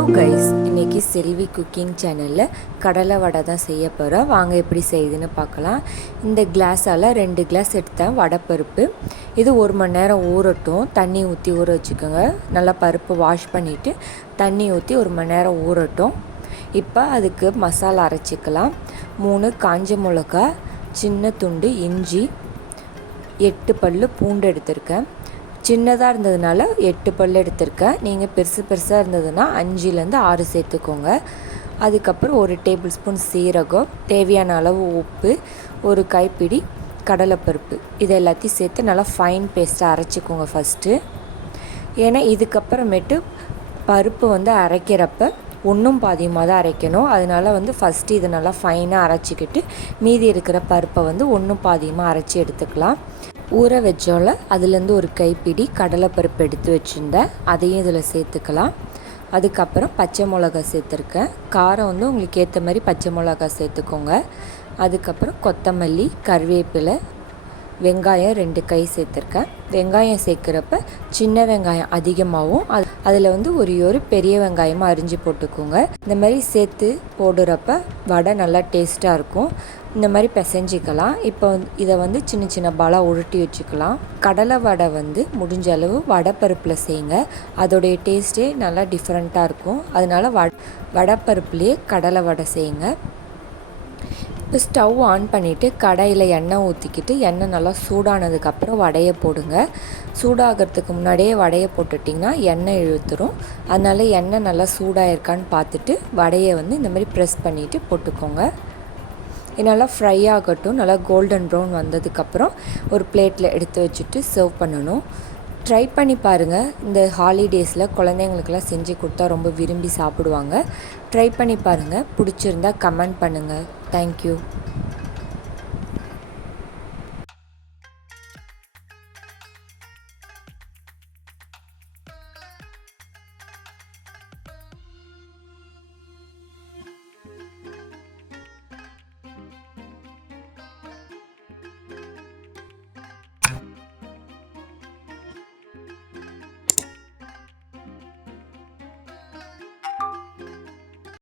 Hello guys இன்றைக்கி செல்வி cooking சேனலில் கடலை வடை தான் செய்ய போகிறோம் வாங்க எப்படி செய்யுதுன்னு பார்க்கலாம். இந்த கிளாஸால் ரெண்டு கிளாஸ் எடுத்தேன் வடை பருப்பு. இது ஒரு மணி நேரம் ஊறட்டும். தண்ணி ஊற்றி ஊற வச்சுக்கோங்க. நல்லா பருப்பு வாஷ் பண்ணிவிட்டு தண்ணி ஊற்றி ஒரு மணி நேரம் ஊறட்டும். இப்போ அதுக்கு மசாலா அரைச்சிக்கலாம். மூணு காஞ்ச மிளகா சின்ன துண்டு இஞ்சி எட்டு பல் பூண்டு எடுத்திருக்கேன். சின்னதாக இருந்ததுனால எட்டு பல் எடுத்திருக்கேன். நீங்கள் பெருசு பெருசாக இருந்ததுன்னா அஞ்சுலேருந்து ஆறு சேர்த்துக்கோங்க. அதுக்கப்புறம் ஒரு டேபிள் ஸ்பூன் சீரகம் தேவையான அளவு உப்பு ஒரு கைப்பிடி கடலைப்பருப்பு. இது எல்லாத்தையும் சேர்த்து நல்லா ஃபைன் பேஸ்ட்டாக அரைச்சிக்கோங்க ஃபஸ்ட்டு ஏன்னா இதுக்கப்புறமேட்டு பருப்பு வந்து அரைக்கிறப்ப ஒன்றும் பாதியமாக தான் அரைக்கணும். அதனால வந்து ஃபஸ்ட்டு இதை நல்லா ஃபைனாக அரைச்சிக்கிட்டு மீதி இருக்கிற பருப்பை வந்து ஒன்றும் பாதியமாக அரைச்சி எடுத்துக்கலாம். ஊற வச்சோல அதுலேருந்து ஒரு கைப்பிடி கடலைப்பருப்பு எடுத்து வச்சுருந்தேன். அதையும் இதில் சேர்த்துக்கலாம். அதுக்கப்புறம் பச்சை மிளகா சேர்த்துருக்கேன். காரம் வந்து உங்களுக்கு ஏற்ற மாதிரி பச்சை மிளகா சேர்த்துக்கோங்க. அதுக்கப்புறம் கொத்தமல்லி கருவேப்பிலை வெங்காயம் ரெண்டு கை சேர்த்துருக்கேன். வெங்காயம் சேர்க்குறப்ப சின்ன வெங்காயம் அதிகமாகவும் அது அதில் வந்து ஒரு ஒரு பெரிய வெங்காயமாக அரிஞ்சு போட்டுக்கோங்க. இந்த மாதிரி சேர்த்து போடுறப்ப வடை நல்லா டேஸ்ட்டாக இருக்கும். இந்த மாதிரி பிசைஞ்சிக்கலாம். இப்போ வந்து இதை வந்து சின்ன சின்ன பாலாக உருட்டி வச்சுக்கலாம். கடலை வடை வந்து முடிஞ்ச அளவு வடைப்பருப்பில் செய்யுங்க. அதோடைய டேஸ்ட்டே நல்லா டிஃப்ரெண்ட்டாக இருக்கும். அதனால வ வடைப்பருப்புலேயே கடலை வடை செய்யுங்க. ஸ்டவ் ஆன் பண்ணிவிட்டு கடையில் எண்ணெய் ஊற்றிக்கிட்டு எண்ணெய் நல்லா சூடானதுக்கப்புறம் வடையை போடுங்க. சூடாகிறதுக்கு முன்னாடியே வடையை போட்டுட்டிங்கன்னா எண்ணெய் இழுத்துரும். அதனால எண்ணெய் நல்லா சூடாக இருக்கான்னு பார்த்துட்டு வடையை வந்து இந்த மாதிரி ப்ரெஸ் பண்ணிவிட்டு போட்டுக்கோங்க. இது நல்லா ஃப்ரை ஆகட்டும். நல்லா கோல்டன் ப்ரௌன் வந்ததுக்கப்புறம் ஒரு பிளேட்டில் எடுத்து வச்சுட்டு சர்வ் பண்ணணும். ட்ரை பண்ணி பாருங்கள் இந்த ஹாலிடேஸில் குழந்தைங்களுக்கெல்லாம் செஞ்சு கொடுத்தா ரொம்ப விரும்பி சாப்பிடுவாங்க. ட்ரை பண்ணி பாருங்கள் பிடிச்சிருந்தா கமெண்ட் பண்ணுங்கள் தேங்க்யூ